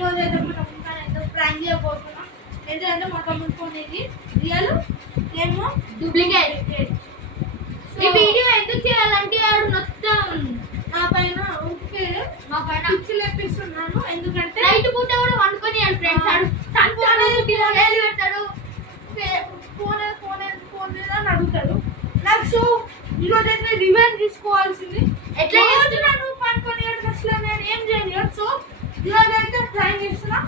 ఈరోజు అయితే మా తమ్ముడు ఎంతో ప్రాంక్ చేయబోతున్నాం. ఏంటంటే మా తమ్ముడు ఫోన్ ఇది రియల్ ఏమో డూప్లికేట్. ఈ వీడియో ఎందుకు చేయాలంటే ఆడు మొత్తం నా పైన ఊరికే మా పైన పిచ్చిలు ఎప్పిస్తున్నాను. ఎందుకంటే నైట్ పూట కూడా వండుకొని ఫ్రెండ్స్ ఆడు పెడతాడు ఫోన్ ఫోన్ మీద అని అడుగుతాడు నాకు. సో ఈరోజు అయితే రివెంజ్ తీసుకోవాల్సింది. ఎట్లా చేస్తున్నాను పనుకొని అసలు నేను ఏం చేయలేదు. సో ఈరోజు అయితే ట్రై చేస్తున్నా.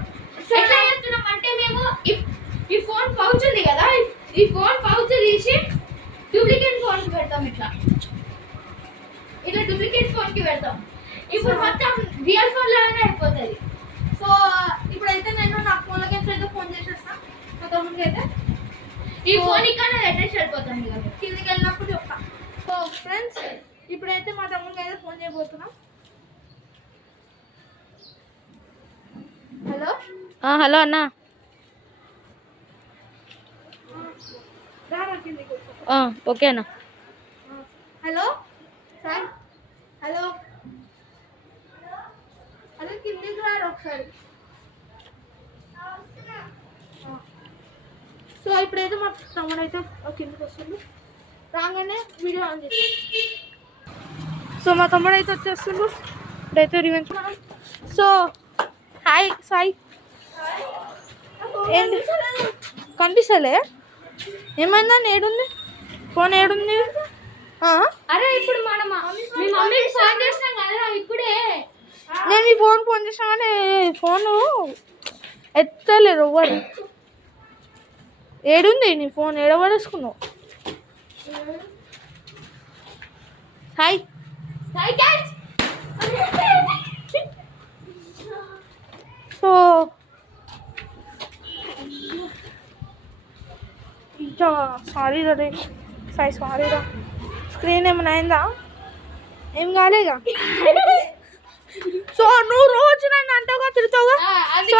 ఎట్లా చేస్తున్నాం అంటే మేము ఈ ఫోన్ పౌచ్ ఉంది కదా, ఈ ఫోన్ పౌచ్ తీసి డూప్లికేట్ ఫోన్ కి పెడతాం. ఇట్లా డూప్లికేట్ ఫోన్ కి పెడతాం. ఇప్పుడు మొత్తం రియల్ ఫోన్ లాగానే అయిపోతుంది. సో ఇప్పుడైతే నేను నా ఫోన్లకి అయితే ఫోన్ చేసేస్తా మా తమ్ముడికి అయితే. ఈ ఫోన్ ఇక్కడ అడ్రస్ వెళ్ళిపోతాం ఇక కిందకి వెళ్ళినప్పుడు చెప్తా. సో ఫ్రెండ్స్ ఇప్పుడైతే మా తమ్ముడికి అయితే ఫోన్ చేయబోతున్నాం. హలో హలో అన్న. ఓకే అన్న. Hello sir. హలో అదే కిందికి రారు ఒకసారి. సో ఇప్పుడైతే మా తమ్ముడు అయితే కిందకి వస్తుంది. రాగానే వీడియో ఆన్ చేసి. సో మా తమ్ముడు అయితే వచ్చేస్తుండు. ఇప్పుడైతే రివెంజ్. So hi Sai. ఏంటి కనిపిస్తలే? ఏమైందని? ఏడుంది ఫోన్? ఏడుంది? అరే ఇప్పుడు మనం మీ మమ్మీకి ఫోన్ చేసినాం కదా ఇప్పుడే. నేను మీ ఫోన్ చేసినా కానీ ఫోను ఎత్తలేరు ఎవ్వరు. ఏడుంది నీ ఫోన్? ఏడవడేసుకున్నావు? హాయ్ సో ఇంకా సారీ రే సాయి, సారీ రా. స్క్రీన్ ఏమైనా అయిందా? ఏం కాలేగా? సో నువ్వు రోజు నన్ను అంటావుగా, తిరుగుతావుగా. సో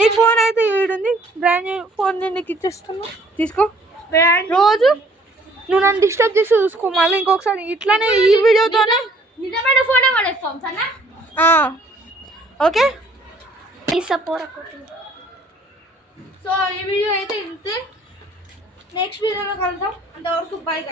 నీ ఫోన్ అయితే ఈడుంది, బ్రాండ్ న్యూ ఫోన్. నేను నీకు ఇచ్చేస్తున్నా, తీసుకో. రోజు నువ్వు నన్ను డిస్టర్బ్ చేసి చూసుకో. మళ్ళీ ఇంకొకసారి ఇట్లానే ఈ వీడియోతోనే నిజమైన ఫోనే పడేస్తాం సన్నా. ఓకే. సో ఈ వీడియో అయితే ఇంతే. నెక్స్ట్ వీడియోలో కలుద్దాం. అంతవరకు బాయ్.